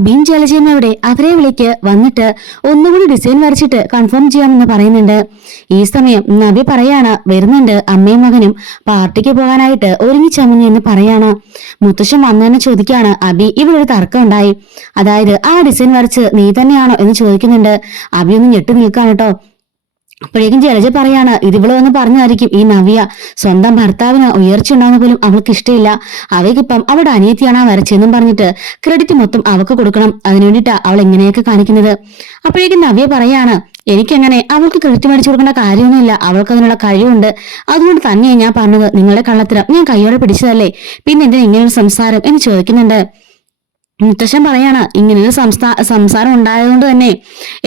അബിയും ജലജയും എവിടെ? അവരെ വിളിക്ക്, വന്നിട്ട് ഒന്നുകൂടി ഡിസൈൻ വരച്ചിട്ട് കൺഫേം ചെയ്യാമെന്ന് പറയുന്നുണ്ട്. ഈ സമയം നവ്യ പറയാണ് വരുന്നുണ്ട്, അമ്മയും മകനും പാർട്ടിക്ക് പോകാനായിട്ട് ഒരുങ്ങിച്ചമഞ്ഞു എന്ന് പറയാണ്. മുത്തശ്ശൻ വന്നതെന്ന് ചോദിക്കാണ്. അബി, ഇവിടെ ഒരു തർക്കം ഉണ്ടായി, അതായത് ആ ഡിസൈൻ വരച്ച് നീ തന്നെയാണോ എന്ന് ചോദിക്കുന്നുണ്ട്. അബി ഒന്ന് ഞെട്ടി നിൽക്കാണ് കേട്ടോ. അപ്പോഴേക്കും ജലജ പറയാണ്, ഇതിവള് വന്ന് പറഞ്ഞായിരിക്കും ഈ നവ്യ സ്വന്തം ഭർത്താവിന് ഉയർച്ച ഉണ്ടാകുന്ന പോലും അവൾക്ക് ഇഷ്ടമില്ല, അവയ്ക്കിപ്പം അവളുടെ അനിയത്തിയാണ് ആ വരച്ചെന്നും പറഞ്ഞിട്ട് ക്രെഡിറ്റ് മൊത്തം അവൾക്ക് കൊടുക്കണം, അതിനു വേണ്ടിയിട്ടാ അവൾ എങ്ങനെയൊക്കെ കാണിക്കുന്നത്. അപ്പോഴേക്കും നവ്യ പറയാണ്, എനിക്കങ്ങനെ അവൾക്ക് ക്രെഡിറ്റ് മേടിച്ചു കൊടുക്കേണ്ട കാര്യമൊന്നുമില്ല, അവൾക്ക് അതിനുള്ള കഴിവുണ്ട്, അതുകൊണ്ട് തന്നെയാണ് ഞാൻ പറഞ്ഞത്, നിങ്ങളുടെ കള്ളത്തരം ഞാൻ കയ്യോടെ പിടിച്ചതല്ലേ, പിന്നെ എന്തിനാ ഇങ്ങനൊരു സംസാരം എന്ന് ചോദിക്കുന്നുണ്ട്. മുത്തശ്ശൻ പറയാണ്, ഇങ്ങനൊരു സംസാരം ഉണ്ടായതുകൊണ്ട് തന്നെ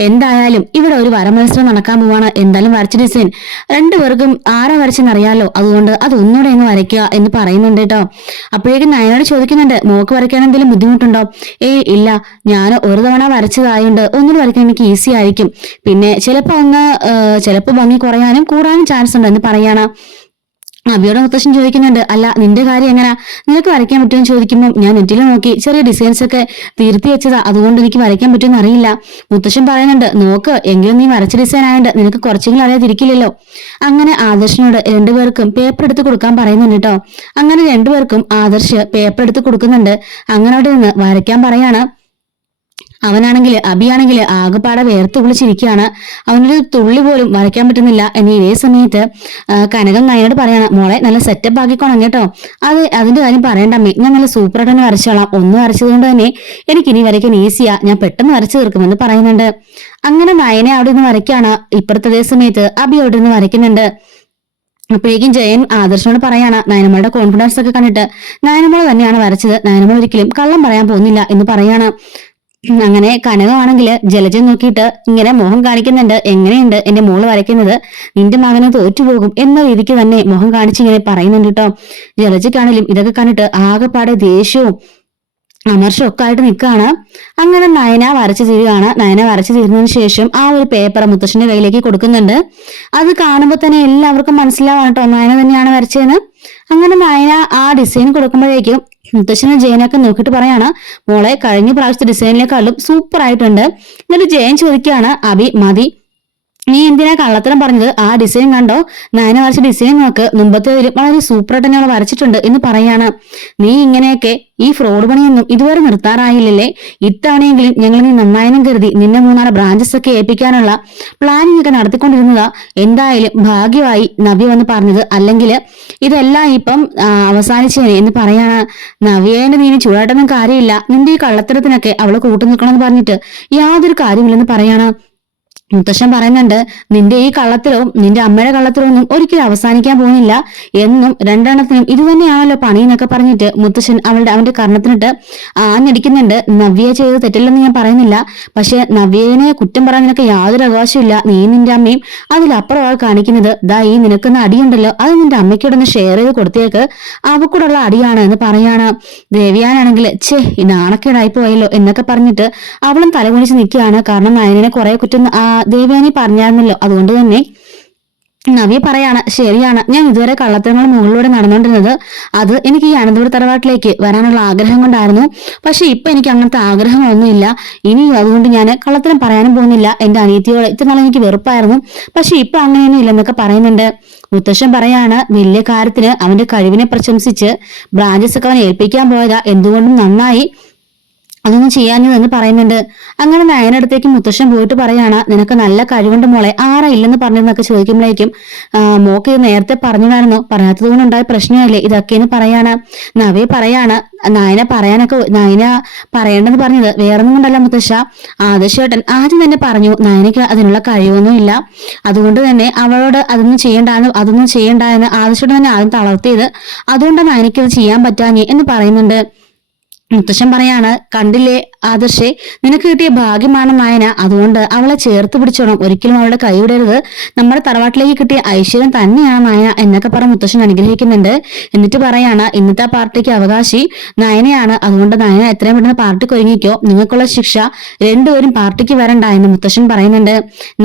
എന്തായാലും ഇവിടെ ഒരു വരമത്സരം നടക്കാൻ പോവാണ്, എന്തായാലും വരച്ച ഡിസൈൻ രണ്ടുപേർക്കും ആരാ വരച്ചെന്നറിയാലോ, അതുകൊണ്ട് അതൊന്നുകൂടെ ഒന്ന് വരയ്ക്കുക എന്ന് പറയുന്നുണ്ട് കേട്ടോ. അപ്പോഴേക്കും നയനോട് ചോദിക്കുന്നുണ്ട്, മോക്ക് വരയ്ക്കാൻ എന്തെങ്കിലും ബുദ്ധിമുട്ടുണ്ടോ? ഇല്ല, ഞാൻ ഒരു തവണ വരച്ചതായോണ്ട് ഒന്നുകൂടി വരയ്ക്കാൻ എനിക്ക് ഈസി ആയിരിക്കും, പിന്നെ ചിലപ്പോ ഭംഗി കുറയാനും കൂടാനും ചാൻസ് ഉണ്ട് എന്ന് പറയാണ്. അബിയോടെ മുത്തശ്ശൻ ചോദിക്കുന്നുണ്ട്, അല്ല നിന്റെ കാര്യം എങ്ങനാ, നിനക്ക് വരയ്ക്കാൻ പറ്റുമെന്ന് ചോദിക്കുമ്പോൾ ഞാൻ നെറ്റിൽ നോക്കി ചെറിയ ഡിസൈൻസ് ഒക്കെ തീർത്തി വെച്ചതാ, അതുകൊണ്ട് എനിക്ക് വരയ്ക്കാൻ പറ്റുമെന്ന് അറിയില്ല. മുത്തശ്ശൻ പറയുന്നുണ്ട്, നോക്ക്, എങ്കിലും നീ വരച്ച ഡിസൈൻ ആയതുകൊണ്ട് നിനക്ക് കുറച്ചെങ്കിലും അറിയാതിരിക്കില്ലല്ലോ. അങ്ങനെ ആദർശിനോട് രണ്ടുപേർക്കും പേപ്പർ എടുത്ത് കൊടുക്കാൻ പറയുന്നുണ്ട് കേട്ടോ. അങ്ങനെ രണ്ടുപേർക്കും ആദർശ് പേപ്പർ എടുത്ത് കൊടുക്കുന്നുണ്ട്. അങ്ങനെ അവിടെ നിന്ന് വരയ്ക്കാൻ പറയാണ്. അബിയാണെങ്കിൽ ആകെപ്പാടെ വേർത്ത് കുളിച്ചിരിക്കുകയാണ്, അവനൊരു തുള്ളി പോലും വരയ്ക്കാൻ പറ്റുന്നില്ല. എന്ന് ഇതേ സമയത്ത് കനകം നയനോട് പറയാണ്, മോളെ നല്ല സെറ്റപ്പ് ആക്കിക്കോണം കേട്ടോ, അതിന്റെ കാര്യം പറയണ്ടമ്മേ, ഞാൻ നല്ല സൂപ്പറായിട്ട് തന്നെ വരച്ചോളാം, ഒന്ന് വരച്ചതുകൊണ്ട് തന്നെ എനിക്കിനി വരയ്ക്കാൻ ഈസിയാ, ഞാൻ പെട്ടെന്ന് വരച്ചു തീർക്കുമെന്ന് പറയുന്നുണ്ട്. അങ്ങനെ നയനെ അവിടെ നിന്ന് വരയ്ക്കാണ്. ഇപ്പുറത്തെ സമയത്ത് അബി അവിടെ നിന്ന് വരയ്ക്കുന്നുണ്ട്. അപ്പോഴേക്കും ജയൻ ആദർശനോട് പറയാണ്, നയനമ്മളുടെ കോൺഫിഡൻസ് ഒക്കെ കണ്ടിട്ട് നയനമ്മൾ തന്നെയാണ് വരച്ചത്, നയനമ്മൾ ഒരിക്കലും കള്ളം പറയാൻ പോകുന്നില്ല എന്ന് പറയാണ്. അങ്ങനെ കനകമാണെങ്കിൽ ജലജ നോക്കിയിട്ട് ഇങ്ങനെ മുഖം കാണിക്കുന്നുണ്ട്, എങ്ങനെയുണ്ട് എന്റെ മോള് വരയ്ക്കുന്നത്, നിന്റെ മകന് തോറ്റുപോകും എന്ന രീതിക്ക് തന്നെ മുഖം കാണിച്ച് ഇങ്ങനെ പറയുന്നുണ്ട് കേട്ടോ. ജലജക്കാണെങ്കിലും ഇതൊക്കെ കണ്ടിട്ട് ആകെപ്പാടെ ദേഷ്യവും അമർഷമൊക്കെ ആയിട്ട് നിൽക്കുകയാണ്. അങ്ങനെ നയന വരച്ചു തീരുകയാണ്. നയന വരച്ചു തീരുന്നതിന് ശേഷം ആ ഒരു പേപ്പർ മുത്തശ്ശന്റെ കയ്യിലേക്ക് കൊടുക്കുന്നുണ്ട്. അത് കാണുമ്പോൾ തന്നെ എല്ലാവർക്കും മനസ്സിലാവാണ് കേട്ടോ നയന തന്നെയാണ് വരച്ചതെന്ന്. അങ്ങനെ നയന ആ ഡിസൈൻ കൊടുക്കുമ്പോഴേക്കും മുത്തശ്ശനെ ജയനൊക്കെ നോക്കിയിട്ട് പറയാണ്, മോളെ കഴിഞ്ഞ പ്രാവശ്യത്തെ ഡിസൈനിലേക്കാളും സൂപ്പർ ആയിട്ടുണ്ട്. എന്നിട്ട് ജയൻ ചോദിക്കുകയാണ്, അബി മതി, നീ എന്തിനാ കള്ളത്തരം പറഞ്ഞത്, ആ ഡിസൈൻ കണ്ടോ, നയന വരച്ച ഡിസൈൻ നോക്ക്, മുമ്പത്തേതിലും വളരെ സൂപ്പറായിട്ട് തന്നെ അവൾ വരച്ചിട്ടുണ്ട് എന്ന് പറയാണ്. നീ ഇങ്ങനെയൊക്കെ ഈ ഫ്രോഡ് പണിയൊന്നും ഇതുവരെ നിർത്താറായില്ലല്ലേ, ഇത്തവണയെങ്കിലും ഞങ്ങൾ നീ നന്നായെന്നും കരുതി നിന്നെ 3-4 ബ്രാഞ്ചസ് ഒക്കെ ഏൽപ്പിക്കാനുള്ള പ്ലാനിങ് ഒക്കെ നടത്തിക്കൊണ്ടിരുന്നതാ, എന്തായാലും ഭാഗ്യമായി നവ്യ വന്ന് പറഞ്ഞത്, അല്ലെങ്കിൽ ഇതെല്ലാം ഇപ്പം അവസാനിച്ചേനെ എന്ന് പറയാണ്. നവ്യേന്റെ നീ ചൂടായിട്ടൊന്നും കാര്യമില്ല, നിന്റെ ഈ കള്ളത്തരത്തിനൊക്കെ അവള് കൂട്ടു നിൽക്കണമെന്ന് പറഞ്ഞിട്ട് യാതൊരു കാര്യമില്ലെന്ന് പറയാണ്. മുത്തശ്ശൻ പറയുന്നുണ്ട്, നിന്റെ ഈ കള്ളത്തിലവും നിന്റെ അമ്മയുടെ കള്ളത്തിലും ഒന്നും ഒരിക്കലും അവസാനിക്കാൻ പോകുന്നില്ല എന്നും, രണ്ടെണ്ണത്തിനും ഇത് തന്നെയാണല്ലോ പണി എന്നൊക്കെ പറഞ്ഞിട്ട് മുത്തശ്ശൻ അവന്റെ കർണത്തിനിട്ട് ആഞ്ഞടിക്കുന്നുണ്ട്. നവ്യ ചെയ്ത് തെറ്റില്ലെന്ന് ഞാൻ പറയുന്നില്ല, പക്ഷെ നവ്യനെ കുറ്റം പറയാൻ നിനക്ക് യാതൊരു അവകാശമില്ല, നീ നിന്റെ അമ്മയും അതിലപ്പുറമാണ് കാണിക്കുന്നത്. ദാ ഈ നിനക്കുന്ന അടിയുണ്ടല്ലോ, അത് നിന്റെ അമ്മയ്ക്കോടൊന്ന് ഷെയർ ചെയ്ത് കൊടുത്തേക്ക്, അവക്കൂടുള്ള അടിയാണ് എന്ന് പറയാണ്. ദേവിയാനാണെങ്കിൽ ഈ നാണക്കേടായി പോയല്ലോ എന്നൊക്കെ പറഞ്ഞിട്ട് അവളും തലകുണിച്ച് നിൽക്കുകയാണ്. കാരണം നയനെ കുറെ കുറ്റം ദേവയാനി പറഞ്ഞായിരുന്നല്ലോ, അതുകൊണ്ട് തന്നെ നവ്യ പറയാണ്, ശരിയാണ്, ഞാൻ ഇതുവരെ കള്ളത്തരങ്ങൾ മുകളിലൂടെ നടന്നുകൊണ്ടിരുന്നത് അത് എനിക്ക് ഈ അനന്തപുര തറവാട്ടിലേക്ക് വരാനുള്ള ആഗ്രഹം കൊണ്ടായിരുന്നു. പക്ഷെ ഇപ്പൊ എനിക്ക് അങ്ങനത്തെ ആഗ്രഹങ്ങളൊന്നുമില്ല, ഇനി അതുകൊണ്ട് ഞാൻ കള്ളത്തരം പറയാനും പോകുന്നില്ല. എന്റെ അനിയത്തിയോട് ഇത്ര നാളെ എനിക്ക് വെറുപ്പായിരുന്നു, പക്ഷെ ഇപ്പൊ അങ്ങനെയൊന്നും ഇല്ലെന്നൊക്കെ പറയുന്നുണ്ട്. മുത്തശ്ശൻ പറയാണ്, വലിയ കാര്യത്തിന് അവന്റെ കഴിവിനെ പ്രശംസിച്ച് ബ്രാഞ്ചസ് ഒക്കെ അവനെ ഏൽപ്പിക്കാൻ പോയതാ, എന്തുകൊണ്ടും നന്നായി, അതൊന്നും ചെയ്യാഞ്ഞതെന്ന് പറയുന്നുണ്ട്. അങ്ങനെ നയനടുത്തേക്ക് മുത്തശ്ശൻ പോയിട്ട് പറയാണ്, നിനക്ക് നല്ല കഴിവുണ്ട് മോളെ, ആരാ ഇല്ലെന്ന് പറഞ്ഞതെന്നൊക്കെ ചോദിക്കുമ്പോഴേക്കും മോക്ക് ഇത് നേരത്തെ പറഞ്ഞിടായിരുന്നോ, പറയാത്തത് കൊണ്ടുണ്ടായ പ്രശ്നമല്ലേ ഇതൊക്കെയെന്ന് പറയാണ്. നവ്യ പറയാണ്, നയന പറയേണ്ടെന്ന് പറഞ്ഞത് വേറൊന്നും കൊണ്ടല്ല മുത്തശ്ശ, ആദർശേട്ടൻ ആദ്യം തന്നെ പറഞ്ഞു നയനയ്ക്ക് അതിനുള്ള കഴിവൊന്നുമില്ല, അതുകൊണ്ട് തന്നെ അവളോട് അതൊന്നും ചെയ്യണ്ടെന്ന് ആദർശേട്ടൻ തന്നെ ആദ്യം തളർത്തിയത്, അതുകൊണ്ടാണ് നയനയ്ക്ക് അത് ചെയ്യാൻ പറ്റാഞ്ഞേ എന്ന് പറയുന്നുണ്ട്. മുത്തശ്ശൻ പറയാണ്, കണ്ടില്ലേ ആദർശേ, നിനക്ക് കിട്ടിയ ഭാഗ്യമാണ് നയന, അതുകൊണ്ട് അവളെ ചേർത്ത് പിടിച്ചോണം, ഒരിക്കലും അവളുടെ കൈവിടരുത്, നമ്മുടെ തറവാട്ടിലേക്ക് കിട്ടിയ ഐശ്വര്യം തന്നെയാണ് നയന എന്നൊക്കെ പറഞ്ഞ് മുത്തശ്ശൻ അനുഗ്രഹിക്കുന്നുണ്ട്. എന്നിട്ട് പറയാണ്, ഇന്നത്തെ പാർട്ടിക്ക് അവകാശി നയനയാണ്, അതുകൊണ്ട് നയന എത്രയും പെട്ടെന്ന് പാർട്ടിക്ക് ഒരുങ്ങിക്കോ, നിങ്ങൾക്കുള്ള ശിക്ഷ രണ്ടുപേരും പാർട്ടിക്ക് വരണ്ട എന്ന് മുത്തശ്ശൻ പറയുന്നുണ്ട്.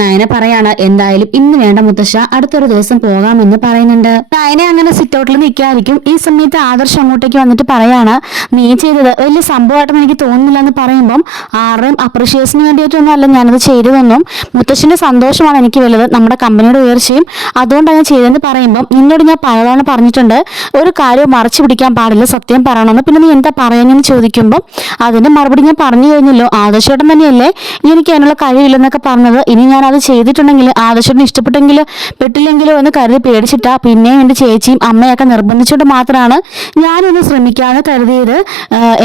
നയന പറയാണ്, എന്തായാലും ഇന്ന് വേണ്ട മുത്തശ്ശ, അടുത്തൊരു ദിവസം പോകാമെന്ന് പറയുന്നുണ്ട്. നയന അങ്ങനെ സിറ്റൗട്ടിൽ നിൽക്കായിരിക്കും. ഈ സമയത്ത് ആദർശ് അങ്ങോട്ടേക്ക് വന്നിട്ട് പറയാണ്, നീ ചെയ്തത് ചെയ്തത് വലിയ സംഭവമായിട്ടൊന്നും എനിക്ക് തോന്നുന്നില്ല എന്ന് പറയുമ്പം ആരുടെയും അപ്രിഷിയേഷന് വേണ്ടിയിട്ടൊന്നും അല്ല ഞാനത് ചെയ്തതെന്നും മുത്തശ്ശിന്റെ സന്തോഷമാണ് എനിക്ക് വലുത്, നമ്മുടെ കമ്പനിയുടെ ഉയർച്ചയും, അതുകൊണ്ടാണ് ഞാൻ ചെയ്തതെന്ന് പറയുമ്പം നിന്നോട് ഞാൻ പലതവണ പറഞ്ഞിട്ടുണ്ട് ഒരു കാര്യം മറച്ചു പിടിക്കാൻ പാടില്ല, സത്യം പറയണമെന്ന്. പിന്നെ നീ എന്താ പറയാനെന്ന് ചോദിക്കുമ്പോൾ അതിന്റെ മറുപടി ഞാൻ പറഞ്ഞു കഴിഞ്ഞല്ലോ, ആദർശേട്ടൻ തന്നെയല്ലേ എനിക്ക് അതിനുള്ള കഴിവില്ലെന്നൊക്കെ പറഞ്ഞത്. ഇനി ഞാൻ അത് ചെയ്തിട്ടുണ്ടെങ്കിൽ ആദർശേട്ടന് പെട്ടില്ലെങ്കിലോ എന്ന് കരുതി പേടിച്ചിട്ടാ പിന്നെയും എൻ്റെ ചേച്ചിയും അമ്മയൊക്കെ നിർബന്ധിച്ചുകൊണ്ട് മാത്രമാണ് ഞാനൊന്ന് ശ്രമിക്കാമെന്ന് കരുതിയത്.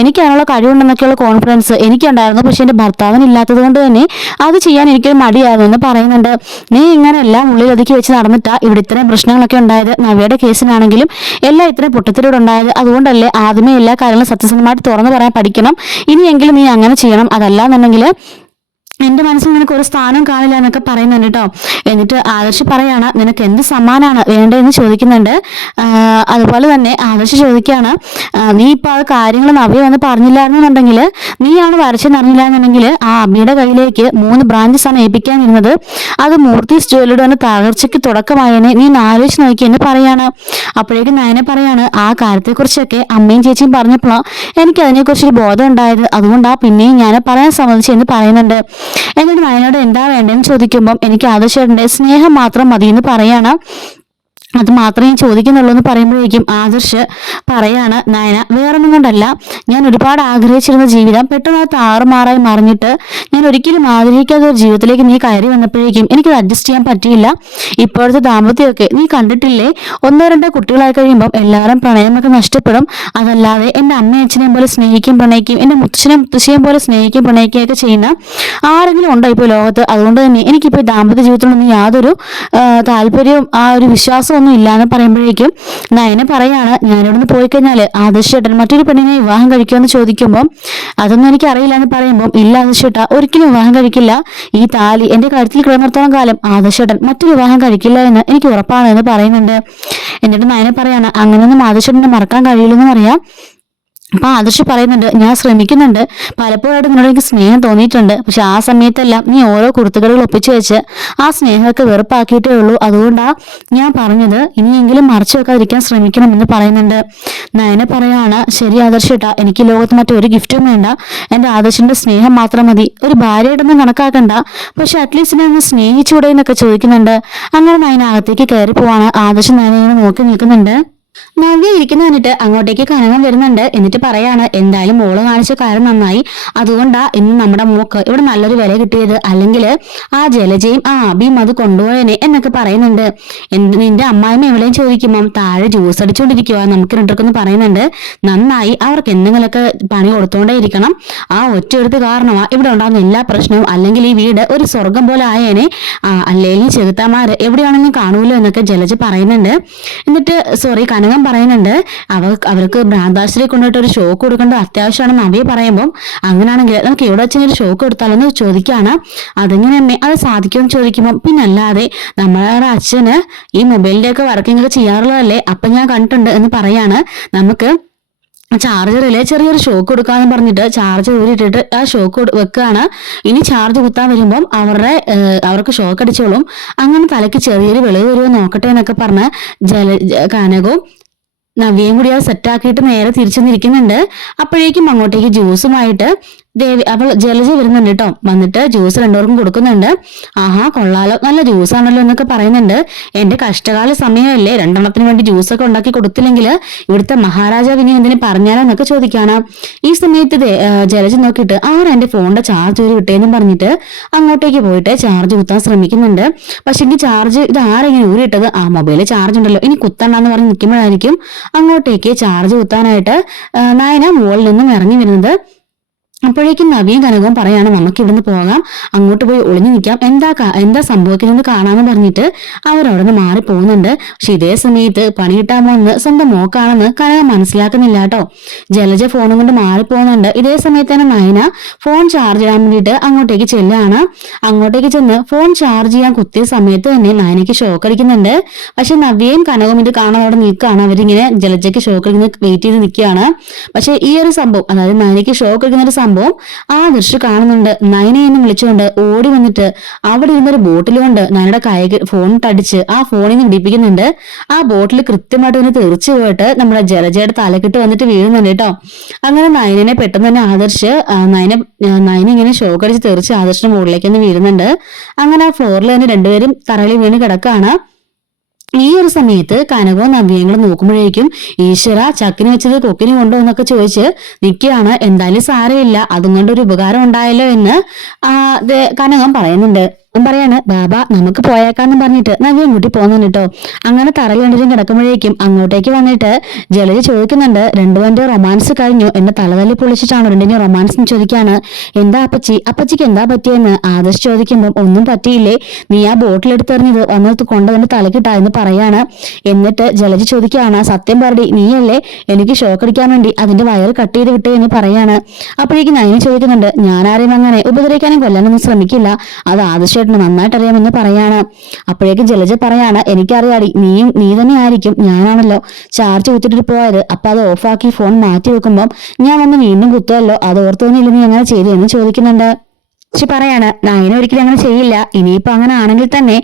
എനിക്ക് അതിനുള്ള കഴിവുണ്ടെന്നൊക്കെയുള്ള കോൺഫിഡൻസ് എനിക്കുണ്ടായിരുന്നു, പക്ഷെ എൻ്റെ ഭർത്താവിന് ഇല്ലാത്തത് കൊണ്ട് തന്നെ അത് ചെയ്യാൻ എനിക്കൊരു മടിയായിരുന്നു എന്ന് പറയുന്നുണ്ട്. നീ ഇങ്ങനെ എല്ലാം ഉള്ളിലൊതുക്കി വെച്ച് നടന്നിട്ടാ ഇവിടെ ഇത്രയും പ്രശ്നങ്ങളൊക്കെ ഉണ്ടായത്. നവ്യയുടെ കേസിനാണെങ്കിലും എല്ലാം ഇത്രയും പൊട്ടത്തിലൂടെ ഉണ്ടായത്. അതുകൊണ്ടല്ലേ ആദ്യമേ എല്ലാ കാര്യങ്ങളും സത്യസന്ധമായിട്ട് തുറന്നു പറയാൻ പഠിക്കണം. ഇനിയെങ്കിലും നീ അങ്ങനെ ചെയ്യണം, അതല്ലാന്നുണ്ടെങ്കിൽ എൻ്റെ മനസ്സിൽ നിനക്ക് ഒരു സ്ഥാനം കാണില്ല എന്നൊക്കെ പറയുന്നുണ്ട് കേട്ടോ. എന്നിട്ട് ആദർശ് പറയാണ് നിനക്ക് എന്ത് സമ്മാനമാണ് വേണ്ടതെന്ന് ചോദിക്കുന്നുണ്ട്. അതുപോലെ തന്നെ ആദർശ് ചോദിക്കുകയാണ് നീ ഇപ്പോൾ ആ കാര്യങ്ങൾ നവ്യ വന്ന് പറഞ്ഞില്ലായിരുന്നുണ്ടെങ്കിൽ, നീയാണ് വരച്ചെന്ന് അറിഞ്ഞില്ല എന്നുണ്ടെങ്കിൽ ആ അമ്മയുടെ കയ്യിലേക്ക് 3 ബ്രാഞ്ചസാണ് ഏൽപ്പിക്കാനിരുന്നത്, അത് മൂർത്തീസ് ജ്വല്ലറിയുടെ തന്നെ തകർച്ചയ്ക്ക് തുടക്കമായതിനെ നീ ആലോചിച്ച് നോക്കി എന്ന് പറയാണ്. അപ്പോഴേക്കും നയന പറയാണ് ആ കാര്യത്തെക്കുറിച്ചൊക്കെ അമ്മയും ചേച്ചിയും പറഞ്ഞപ്പോഴാണ് എനിക്ക് അതിനെക്കുറിച്ചൊരു ബോധം ഉണ്ടായത്, അതുകൊണ്ടാണ് പിന്നെയും ഞാൻ പറയാൻ സമ്മതിച്ചെന്ന് പറയുന്നുണ്ട്. എന്നിട്ട് നയനോട് എന്താ വേണ്ടതെന്ന് ചോദിക്കുമ്പം എനിക്ക് ആദർശേട്ടൻ്റെ സ്നേഹം മാത്രം മതിയെന്ന് പറയാണ്. അത് മാത്രമേ ഞാൻ ചോദിക്കുന്നുള്ളൂ എന്ന് പറയുമ്പോഴേക്കും ആദർശ് പറയാണ് നയന വേറൊന്നും കൊണ്ടല്ല, ഞാൻ ഒരുപാട് ആഗ്രഹിച്ചിരുന്ന ജീവിതം പെട്ടെന്ന് താറുമാറായി മറിഞ്ഞിട്ട് ഞാൻ ഒരിക്കലും ആഗ്രഹിക്കാത്ത ഒരു ജീവിതത്തിലേക്ക് നീ കയറി വന്നപ്പോഴേക്കും എനിക്കത് അഡ്ജസ്റ്റ് ചെയ്യാൻ പറ്റിയില്ല. ഇപ്പോഴത്തെ ദാമ്പത്യമൊക്കെ നീ കണ്ടിട്ടില്ലേ, 1-2 കുട്ടികളായി കഴിയുമ്പം എല്ലാവരും പ്രണയമൊക്കെ നഷ്ടപ്പെടും. അതല്ലാതെ എൻ്റെ അമ്മയും അച്ഛനെയും പോലെ സ്നേഹിക്കും പ്രണയിക്കും, എൻ്റെ മുത്തശ്ശിയെയും പോലെ സ്നേഹിക്കും പ്രണയിക്കുകയൊക്കെ ചെയ്യുന്ന ആരെങ്കിലും ഉണ്ടോ ഇപ്പോൾ ലോകത്ത്? അതുകൊണ്ട് തന്നെ എനിക്കിപ്പോൾ ദാമ്പത്യ ജീവിതത്തിലൊന്നും യാതൊരു താല്പര്യവും ആ ഒരു വിശ്വാസവും ഒന്നും ഇല്ലാന്ന് പറയുമ്പോഴേക്കും നയന പറയാണ് ഞാനിവിടെ നിന്ന് പോയി കഴിഞ്ഞാൽ ആദർശേട്ടൻ മറ്റൊരു പെണ്ണിനെ വിവാഹം കഴിക്കുമെന്ന് ചോദിക്കുമ്പോൾ അതൊന്നും എനിക്ക് അറിയില്ല എന്ന് പറയുമ്പോൾ ഇല്ല ആദർശേട്ട ഒരിക്കലും വിവാഹം കഴിക്കില്ല, ഈ താലി എൻ്റെ കഴുത്തിൽ കിടന്നിടത്തോളം കാലം ആദർശേട്ടൻ മറ്റൊരു വിവാഹം കഴിക്കില്ല എന്ന് എനിക്ക് ഉറപ്പാണ് എന്ന് പറയുന്നുണ്ട്. എന്നിട്ട് നയന പറയാണ് അങ്ങനെയൊന്നും ആദർശേട്ടനെ മറക്കാൻ കഴിയില്ലെന്നും അറിയാം. അപ്പൊ ആദർശ് പറയുന്നുണ്ട് ഞാൻ ശ്രമിക്കുന്നുണ്ട്, പലപ്പോഴായിട്ട് നിന്നോട് എനിക്ക് സ്നേഹം തോന്നിയിട്ടുണ്ട്, പക്ഷെ ആ സമയത്തെല്ലാം നീ ഓരോ കുരുത്തുകടകൾ ഒപ്പിച്ചു വെച്ച് ആ സ്നേഹമൊക്കെ വെറുപ്പാക്കിയിട്ടേ ഉള്ളൂ, അതുകൊണ്ടാ ഞാൻ പറഞ്ഞത് ഇനിയെങ്കിലും മറച്ചു വെക്കാതിരിക്കാൻ ശ്രമിക്കണം എന്ന് പറയുന്നുണ്ട്. നയന പറയാണ് ശരി ആദർശേട്ടാ, എനിക്ക് ലോകത്ത് മറ്റൊരു ഗിഫ്റ്റും വേണ്ട, എൻ്റെ ആദർശിന്റെ സ്നേഹം മാത്രം മതി, ഒരു ഭാര്യയായിട്ടൊന്നും കണക്കാക്കണ്ട, പക്ഷെ അറ്റ്ലീസ്റ്റ് എന്നെ ഒന്ന് സ്നേഹിച്ചൂടെ എന്നൊക്കെ ചോദിക്കുന്നുണ്ട്. അങ്ങനെ നയന അകത്തേക്ക് കയറി പോവാണ്. ആദർശ് നയന ഇങ്ങനെ നോക്കി നിൽക്കുന്നുണ്ട്. നവ്യ ഇരിക്കുന്ന കണ്ടിട്ട് അങ്ങോട്ടേക്ക് കനകം വരുന്നുണ്ട്. എന്നിട്ട് പറയാണ് എന്തായാലും മോള് കാണിച്ച കാര്യം നന്നായി, അതുകൊണ്ടാ ഇന്ന് നമ്മുടെ മോക്ക് ഇവിടെ നല്ലൊരു വില കിട്ടിയത്, അല്ലെങ്കിൽ ആ ജലജയും ആ അബിയും അത് കൊണ്ടുപോയനെ എന്നൊക്കെ പറയുന്നുണ്ട്. നിന്റെ അമ്മായിമ്മ എവിടെയും ചോദിക്കുമ്പം താഴെ ജ്യൂസ് അടിച്ചുകൊണ്ടിരിക്കുക നമുക്ക് രണ്ടർക്കെന്ന് പറയുന്നുണ്ട്. നന്നായി, അവർക്ക് എന്തെങ്കിലുമൊക്കെ പണി കൊടുത്തോണ്ടേ ഇരിക്കണം, ആ ഒറ്റയെടുത്ത് കാരണമാ ഇവിടെ ഉണ്ടാകുന്ന എല്ലാ പ്രശ്നവും, അല്ലെങ്കിൽ ഈ വീട് ഒരു സ്വർഗം പോലെ ആയേനെ, അല്ലെങ്കിൽ ചെകുത്താമാര് എവിടെയാണെങ്കിലും കാണൂല്ലോ എന്നൊക്കെ ജലജ പറയുന്നുണ്ട്. എന്നിട്ട് കനകം പറയുന്നുണ്ട് അവർക്ക് ഭ്രാന്താശ്രയെ കൊണ്ടുപോയിട്ട് ഒരു ഷോക്ക് കൊടുക്കേണ്ടത് അത്യാവശ്യമാണെന്ന് നവ്യ പറയുമ്പോൾ അങ്ങനെയാണെങ്കിൽ നമുക്ക് ഇവിടെ വെച്ച് ഒരു ഷോക്ക് കൊടുത്താലോന്ന് ചോദിക്കുകയാണ്. അതെങ്ങനെ അമ്മേ അത് സാധിക്കുമെന്ന് ചോദിക്കുമ്പോൾ പിന്നല്ലാതെ നമ്മളുടെ അച്ഛന് ഈ മൊബൈലിന്റെ ഒക്കെ വർക്കിംഗ് ഒക്കെ ചെയ്യാറുള്ളതല്ലേ, അപ്പൊ ഞാൻ കണ്ടിട്ടുണ്ട് എന്ന് പറയാണ്. നമുക്ക് ചാർജറിലെ ചെറിയൊരു ഷോക്ക് കൊടുക്കാന്ന് പറഞ്ഞിട്ട് ചാർജർ ഊരിട്ടിട്ട് ആ ഷോക്ക് വെക്കുകയാണ്. ഇനി ചാർജ് കുത്താൻ വരുമ്പം അവർക്ക് ഷോക്ക് അടിച്ചോളും, അങ്ങനെ തലയ്ക്ക് ചെറിയൊരു വെളിവ് വരുമോ നോക്കട്ടെ എന്നൊക്കെ പറഞ്ഞ് കനകവും നവ്യയും കൂടി അത് സെറ്റാക്കിയിട്ട് നേരെ തിരിച്ചു നിൽക്കുന്നുണ്ട്. അപ്പോഴേക്കും അങ്ങോട്ടേക്ക് ജ്യൂസുമായിട്ട് ജലജ വരുന്നുണ്ട് കേട്ടോ. വന്നിട്ട് ജ്യൂസ് രണ്ടുപേർക്കും കൊടുക്കുന്നുണ്ട്. ആഹാ കൊള്ളാലോ, നല്ല ജ്യൂസാണല്ലോ എന്നൊക്കെ പറയുന്നുണ്ട്. എന്റെ കഷ്ടകാല സമയമല്ലേ, 2 വേണ്ടി ജ്യൂസൊക്കെ ഉണ്ടാക്കി കൊടുത്തില്ലെങ്കിൽ ഇവിടുത്തെ മഹാരാജാവ് ഇനി എന്തിനു പറഞ്ഞാലോ എന്നൊക്കെ ചോദിക്കാണ്. ഈ സമയത്ത് ജലജ നോക്കിയിട്ട് എന്റെ ഫോണിന്റെ ചാർജ് ഊരി വിട്ടേന്നും പറഞ്ഞിട്ട് അങ്ങോട്ടേക്ക് പോയിട്ട് ചാർജ് കുത്താൻ ശ്രമിക്കുന്നുണ്ട്. പക്ഷെ ഈ ചാർജ് ഇത് ആരെങ്കിലും ഊരിയിട്ടത്, ആ മൊബൈലിൽ ചാർജ് ഉണ്ടല്ലോ ഇനി കുത്തണ്ടെന്ന് പറഞ്ഞ് നിൽക്കുമ്പോഴായിരിക്കും അങ്ങോട്ടേക്ക് ചാർജ് കുത്താനായിട്ട് നയന മുകളിൽ നിന്നും ഇറങ്ങി വരുന്നത്. അപ്പോഴേക്കും നവ്യയും കനകവും പറയാണ് നമുക്ക് ഇവിടുന്ന് പോകാം, അങ്ങോട്ട് പോയി ഒളിഞ്ഞു നിൽക്കാം, എന്താ സംഭവിക്കുന്നത് കാണാമെന്ന് പറഞ്ഞിട്ട് അവരവിടെ നിന്ന് മാറി പോകുന്നുണ്ട്. പക്ഷെ ഇതേ സമയത്ത് പണി കിട്ടാൻ പോകുന്നത് സ്വന്തം മോക്കാണെന്ന് കനകം മനസ്സിലാക്കുന്നില്ല കേട്ടോ. ജലജ ഫോണും കൊണ്ട് മാറിപ്പോകുന്നുണ്ട്. ഇതേ സമയത്ത് തന്നെ നയന ഫോൺ ചാർജ് ചെയ്യാൻ വേണ്ടിയിട്ട് അങ്ങോട്ടേക്ക് ചെല്ലാണ്. അങ്ങോട്ടേക്ക് ചെന്ന് ഫോൺ ചാർജ് ചെയ്യാൻ കുത്തിയ സമയത്ത് തന്നെ നയനയ്ക്ക് ഷോക്ക് അടിക്കുന്നുണ്ട്. പക്ഷെ നവ്യയും കനകവും ഇത് കാണാൻ അവിടെ നിൽക്കുകയാണ്. അവരിങ്ങനെ ജലജയ്ക്ക് ഷോക്ക് അടിക്കുന്നത് വെയിറ്റ് ചെയ്ത് നിൽക്കുകയാണ്. പക്ഷെ ഈ ഒരു സംഭവം, അതായത് നയനയ്ക്ക് ഷോക്ക് അടിക്കുന്ന ഒരു സംഭവം സംഭവം ആദർശ് കാണുന്നുണ്ട്. നയനെ എന്ന് വിളിച്ചുകൊണ്ട് ഓടി വന്നിട്ട് അവിടെ ഇരുന്നൊരു ബോട്ടിൽ കൊണ്ട് നയനയുടെ കൈ ഫോൺ തടിച്ച് ആ ഫോണിൽ നിന്ന് പിടിപ്പിക്കുന്നുണ്ട്. ആ ബോട്ടിൽ കൃത്യമായിട്ട് തന്നെ തെറിച്ചു പോയിട്ട് നമ്മുടെ ജലജയുടെ തലക്കിട്ട് വന്നിട്ട് വീഴുന്നുണ്ട് കേട്ടോ. അങ്ങനെ നയനെ പെട്ടെന്ന് തന്നെ ആദർശ് നയന ഇങ്ങനെ ഷോക്ക് അടിച്ച് തെറിച്ച് ആദർശിന്റെ മുകളിലേക്ക് തന്നെ വീഴുന്നുണ്ട്. അങ്ങനെ ആ ഫ്ലോറിൽ തന്നെ രണ്ടുപേരും തറയിൽ വീണ് കിടക്കാണ്. ഈ ഒരു സമയത്ത് കനകവും നവ്യങ്ങളും നോക്കുമ്പോഴേക്കും ഈശ്വര ചക്കിന് വെച്ചത് കൊക്കിന് കൊണ്ടോ എന്നൊക്കെ ചോദിച്ച് നിൽക്കുകയാണ്. എന്തായാലും സാരമില്ല, അതും കൊണ്ടൊരു ഉപകാരം ഉണ്ടായല്ലോ എന്ന് കനകം പറയുന്നുണ്ട്. പറയാണ് ബാബ നമുക്ക് പോയേക്കാന്ന് പറഞ്ഞിട്ട് നവ്യം കൂട്ടി പോകുന്നുണ്ട് കേട്ടോ. അങ്ങനെ തറയിൽ രണ്ടുപേരും കിടക്കുമ്പോഴേക്കും അങ്ങോട്ടേക്ക് വന്നിട്ട് ജലജ ചോദിക്കുന്നുണ്ട്, രണ്ടുപേരുടെ റൊമാൻസ് കഴിഞ്ഞു, എന്റെ തലതല്ലി പൊളിച്ചിട്ടാണോ രണ്ടിന്റെ റൊമാൻസ് എന്ന് ചോദിക്കാണ്. എന്താ അപ്പച്ചിക്ക് എന്താ പറ്റിയെന്ന് ആദർശ് ചോദിക്കുമ്പോൾ ഒന്നും പറ്റിയില്ലേ, നീ ആ ബോട്ടിൽ എടുത്തെറിഞ്ഞത് വന്നത് കൊണ്ടതിന്റെ തലക്കിട്ടാ എന്ന് പറയാണ്. എന്നിട്ട് ജലജ ചോദിക്കുകയാണ്, സത്യം പറടി നീയല്ലേ എനിക്ക് ഷോക്ക് അടിക്കാൻ വേണ്ടി അതിന്റെ വയറ് കട്ട് ചെയ്ത് വിട്ടേ എന്ന് പറയാണ്. അപ്പോഴേക്കും നയനി ചോദിക്കുന്നുണ്ട്, ഞാൻ ആരെയും അങ്ങനെ ഉപദ്രവിക്കാനും കൊല്ലാനൊന്നും ശ്രമിക്കില്ല, അത് ആദർശ നന്നായിട്ട് അറിയാമെന്ന് പറയാണ്. അപ്പോഴേക്കും ജലജ പറയാണ്, എനിക്കറിയാടി നീ തന്നെ ആയിരിക്കും, ഞാനാണല്ലോ ചാർജ് കുത്തിട്ട് പോയത്, അപ്പൊ അത് ഓഫാക്കി ഫോൺ മാറ്റി വെക്കുമ്പോൾ ഞാൻ വന്ന് വീണ്ടും കുത്തുമല്ലോ, അത് ഓർത്തു തന്നെ ഇല്ല നീ അങ്ങനെ ചെയ്തെന്ന് ചോദിക്കുന്നുണ്ട്. പക്ഷെ പറയാണ് നയന ഒരിക്കലും അങ്ങനെ ചെയ്യില്ല, ഇനിയിപ്പോ അങ്ങനെ ആണെങ്കിൽ തന്നെ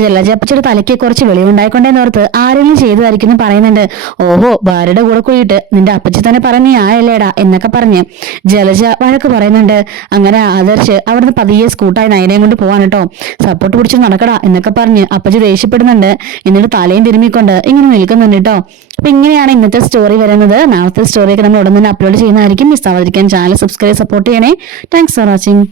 ജലജപ്പച്ചയുടെ തലയ്ക്ക് കുറച്ച് വെളിവുണ്ടായിക്കൊണ്ടേന്നോർത്ത് ആരെങ്കിലും ചെയ്തതായിരിക്കും എന്ന് പറയുന്നുണ്ട്. ഓഹോ ഭാര്യയുടെ കൂടെ കൂടിയിട്ട് നിന്റെ അപ്പച്ചി തന്നെ പറഞ്ഞ ആയല്ലേടാ എന്നൊക്കെ പറഞ്ഞ് ജലജ വഴക്ക് പറയുന്നുണ്ട്. അങ്ങനെ ആദർശ് അവിടുന്ന് പതിയെ സ്കൂട്ടായി നയനയും കൊണ്ട് പോവാൻ കേട്ടോ. സപ്പോർട്ട് പിടിച്ച് നടക്കടാ എന്നൊക്കെ പറഞ്ഞ് അപ്പച്ചി ദേഷ്യപ്പെടുന്നുണ്ട്. എന്നിട്ട് തലയും തിരുമ്മിക്കൊണ്ട് ഇങ്ങനെ നിൽക്കുന്നുണ്ട് കേട്ടോ. അപ്പൊ ഇങ്ങനെയാണ് ഇന്നത്തെ സ്റ്റോറി വരുന്നത്. നാളത്തെ സ്റ്റോറിയൊക്കെ നമ്മൾ ഉടൻ തന്നെ അപ്ലോഡ് ചെയ്യുന്നതായിരിക്കും. മിസ് ആവാതിരിക്കാൻ ചാനൽ സബ്സ്ക്രൈബ് സപ്പോർട്ട് ചെയ്യണേ. Thanks for watching.